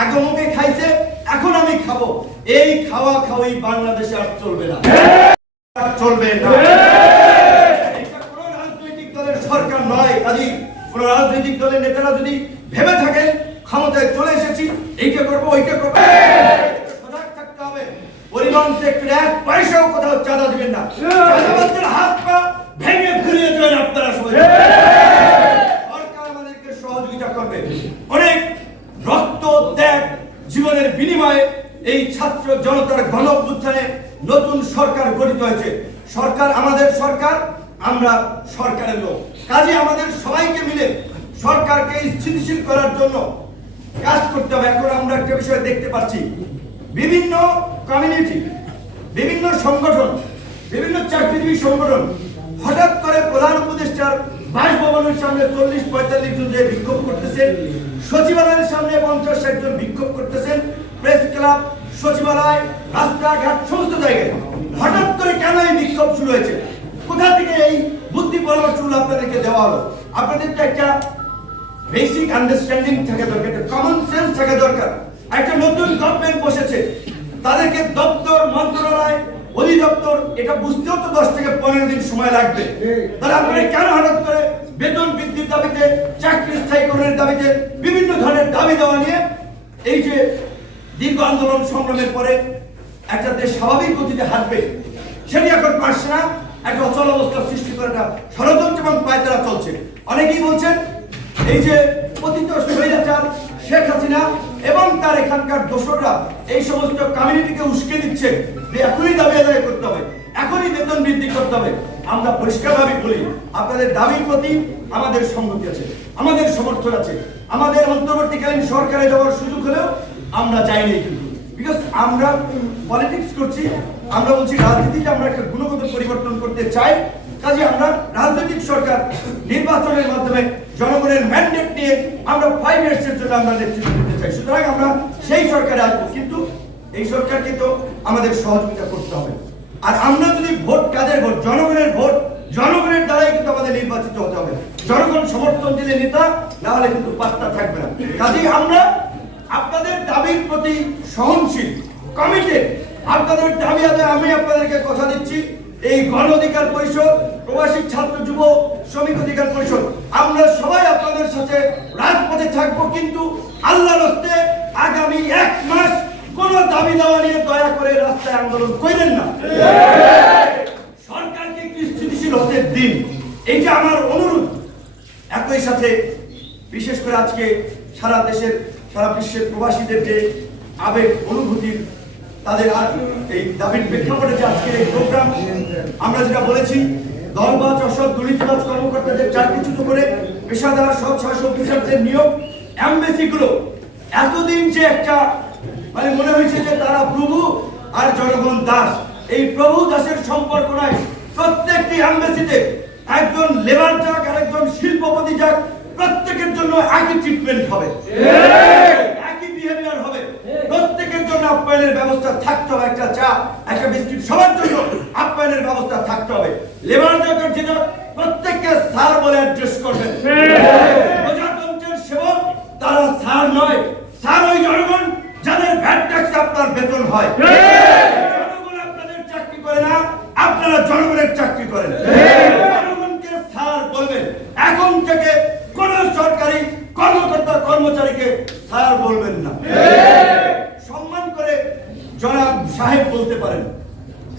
আগে মুখে খাইছে, এখন আমি খাবো, এই খাওয়া খাওয়াই বাংলাদেশে আর চলবে না, চলবে না। এটা কোন রাজনৈতিক দলের সরকার নয়। কাজী কোন রাজনৈতিক দলের নেতারা যদি ভেবে থাকেন ক্ষমতায় চলে এসেছি, এইটা করবো ওইটা করবো, সজাগ থাকতে হবে। পরিবহন সেক্টরে 1 পয়সাও কোথাও চাঁদা দিবেন না। চাঁদাবাজদের হাত পা ভেঙে ঘুরিয়ে দেবেন আপনারা সবাই। সরকার আমাদেরকে সহযোগিতা করবে। অনেক রক্ত ত্যাগ জীবনের বিনিময়ে এই ছাত্র জনতার গণ অভ্যুত্থানে নতুন সরকার গঠিত হয়েছে। সরকার আমাদের সরকার, আমরা সরকারের লোক। কাজে আমাদের সবাইকে মিলে সরকারকে স্থিতিশীল করার জন্য কাজ করতে হবে। এখন আমরা একটা বিষয় দেখতে পাচ্ছি, বিভিন্ন কমিউনিটি, বিভিন্ন সংগঠন, বিভিন্ন চাকরিজীবী সংগঠন হঠাৎ করে প্রধান উপদেষ্টার বাসভবনের সামনে 40-45 জন যে বিক্ষোভ করতেছেন, সচিবালয়ের সামনে 50-60 জন বিক্ষোভ করতেছেন, প্রেস ক্লাব, সচিবালয়, রাস্তাঘাট সমস্ত জায়গায় হঠাৎ করে কেন এই বিক্ষোভ শুরু হয়েছে? কোথা থেকে এই বুদ্ধি পরামর্শ আপনাদেরকে দেওয়া হলো? আপনাদের তো একটা বেসিক আন্ডারস্ট্যান্ডিং থাকা দরকার, একটা কমন সেন্স থাকা দরকার। একটা নতুন গভর্নমেন্ট বসেছে, তাদেরকে দপ্তর, মন্ত্রণালয়, অধিদপ্তর এটা বুঝতেও তো 10 থেকে 15 দিন সময় লাগবে। তাহলে আপনারা কেন হঠাৎ করে বেতন বৃদ্ধির দাবিতে, চাকরি স্থায়ীকরণের দাবিতে, বিভিন্ন ধরনের দাবি দেওয়া নিয়ে এই যে দীর্ঘ আন্দোলন সংগ্রামের পরে একটা দেশ স্বাভাবিক গতিতে হাঁটবে, সেটি এখন পারছে না। একটা অচল অবস্থা সৃষ্টি করে একটা ষড়যন্ত্র এবং পায়তারা চলছে। অনেকেই বলছেন এই যে পতিত স্বৈরাচার শেখ হাসিনা এবং তার এখানকার দোসররা এই সমস্ত কমিউনিটিকে উস্কে দিচ্ছে যে এখনই দাবি আদায় করতে হবে, এখনই বেতন বৃদ্ধি করতে হবে। আমরা পরিষ্কারভাবে বলি, আপনাদের দাবির প্রতি আমাদের সংগতি আছে, আমাদের সমর্থন আছে। আমাদের অন্তর্বর্তীকালীন সরকারে যাওয়ার সুযোগ হলেও আমরা যাইনি, কিন্তু বিকজ আমরা পলিটিক্স করছি, আমরা বলছি রাজনীতিতে আমরা একটা গুণগত পরিবর্তন করতে চাই। কাজে আমরা রাজনৈতিক সরকার নির্বাচনের মাধ্যমে জনগণের ম্যান্ডেট নিয়ে আমরা 5 ইয়ার্সের জন্য আমরা নেতৃত্ব দিতে চাই। সুতরাং আমরা সেই সরকারে আসবো, কিন্তু এই সরকারকে তো আমাদের সহযোগিতা করতে হবে। আর আমরা যদি ভোট, কাদের ভোট? জনগণের ভোট, জনগণের দ্বারাই কিন্তু আমাদের নির্বাচিত হতে হবে। জনগণ সমর্থন দিলে নেতা, না হলে কিন্তু পাত্তা থাকবে না। কাজেই আমরা আপনাদের দাবির প্রতি সহনশীল, কমিটেড। আপনাদের দাবি আদায় আমি আপনাদেরকে কথা দিচ্ছি, এই গণ অধিকার পরিষদ, প্রবাসী ছাত্র যুব শ্রমিক অধিকার পরিষদ, আমরা সবাই আপনাদের সাথে রাজপথে থাকবো। কিন্তু আল্লাহর হস্তে আগামী 1 মাস কোন দাবি দেওয়া নিয়ে দয়া করে রাস্তায় আন্দোলন করেন না। সরকারকে একটু স্থিতিশীল হতে দিন, এইটা আমার অনুরোধ। একই সাথে বিশেষ করে আজকে সারা দেশের, সারা বিশ্বের প্রবাসীদের যে আবেগ, অনুভূতির, তাদের আর এই দাবির প্রেক্ষাপটে যে আজকের এই প্রোগ্রাম, আমরা যেটা বলেছি, দলবাজ, অসৎ, দুর্নীতিবাজ কর্মকর্তাদের চাকরিচ্যুত করে পেশাদার সৎ সাহসী অফিসারদের নিয়োগ, এমবেসিগুলো এতদিন যে একটা মানে মনে হয়েছে যে তারা প্রভু আর জনগণ দাস, এই প্রভু দাসের সম্পর্ক নাই। প্রত্যেকটি এমবেসিতে একজন লেবার যাক আর একজন শিল্পপতি যাক, প্রত্যেকের জন্য একই ট্রিটমেন্ট হবে, একই বিহেভিয়ার হবে। প্রত্যেকের জন্য আপ্যায়নের ব্যবস্থা থাকতে হবে। একটা চা, একটা বিস্কিট, সবার জন্য আপ্যায়নের ব্যবস্থা থাকতে হবে। লেবার যাকের যেটা প্রত্যেককে স্যার বলে অ্যাড্রেস করবেন। প্রজাতন্ত্রের সেবক তারা স্যার নয়, স্যার ওই জনগণ যাদের ভ্যাট ট্যাক্স আপনার বেতন হয়। জনগণ আপনাদের চাকরি করে না, আপনারা জনগণের চাকরি করেন। জনগণকে স্যার বলবেন। এখন থেকে কোন সরকারি কর্মকর্তা কর্মচারীকে স্যার বলবেন না, সম্মান করে জনাব সাহেব বলতে পারেন।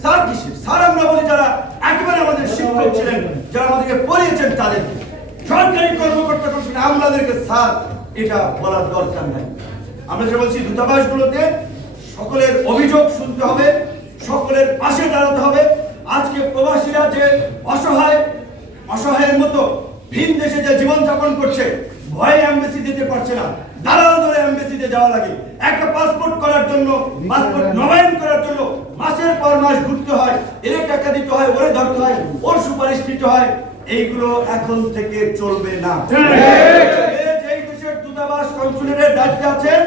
স্যার কিসের? স্যার আমরা বলি যারা একেবারে আমাদের শিক্ষক ছিলেন, যারা আমাদেরকে পড়িয়েছেন, তাদেরকে। সরকারি কর্মকর্তা করছেন, আমাদেরকে স্যার এটা বলার দরকার নাই। আমরা যে বলছি, দূতাবাসগুলোতে সকলের অভিযোগ শুনতে হবে, সকলের পাশে দাঁড়াতে হবে। আজকে প্রবাসীরা যে অসহায়ের মতো ভিন দেশে যে জীবনযাপন করছে, ভয়ে এমবেসি দিতে পারছে না, দালাল ধরে এমবেসিতে যাওয়া লাগে। একটা পাসপোর্ট করার জন্য, পাসপোর্ট নবায়ন করার জন্য মাসের পর মাস ঘুরতে হয়, এর টাকা দিতে হয়, ওরে ধরতে হয়, ওর সুপারিশ দিতে হয়। এইগুলো এখন থেকে চলবে না। যেই দেশের দূতাবাস, কনসুলেটের দায়িত্বে আছেন,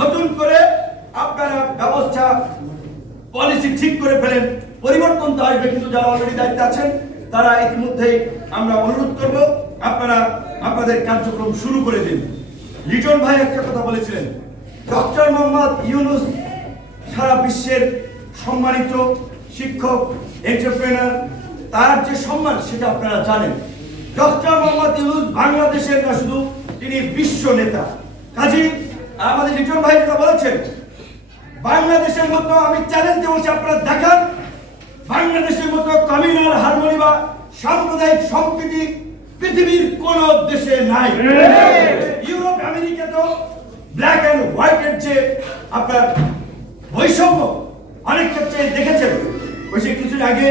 নতুন করে আপনারা ব্যবস্থা, পলিসি ঠিক করে ফেলেন। পরিবর্তন তো আসবে, কিন্তু যারা অলরেডি দায়িত্বে আছেন তারা ইতিমধ্যেই আমরা অনুরোধ করব আপনারা আপনাদের কার্যক্রম শুরু করে দিন। লিটন ভাই একটা কথা বলেছিলেন, ডক্টর মোহাম্মদ ইউনূস সারা বিশ্বের সম্মানিত শিক্ষক, এন্টারপ্রেনার, তার যে সম্মান সেটা আপনারা জানেন। ডক্টর মোহাম্মদ ইউনূস বাংলাদেশের না শুধু, তিনি বিশ্ব নেতা। কাজী আমাদের লিটন ভাই যেটা বলেছেন, বাংলাদেশের মতো আমি চ্যালেঞ্জ দিয়ে বলছি, আপনারা দেখান বাংলাদেশের মতো কমিউনাল হারমোনি বা সাম্প্রদায়িক সম্প্রীতি পৃথিবীর কোন দেশে নাই। ইউরোপ, আমেরিকা তো ব্ল্যাক এন্ড হোয়াইটের যে আপনার বৈষম্য অনেক ক্ষেত্রে দেখেছেন। ওই যে কিছুদিন আগে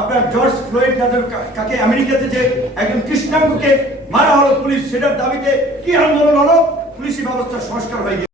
আপনার জর্জ ফ্লয়েড কাকে আমেরিকাতে যে একজন কৃষ্ণাঙ্গকে মারা হলো পুলিশ, সেটার দাবিতে কি আন্দোলন হলো, পুলিশি ব্যবস্থা সংস্কার হয়ে গেছে।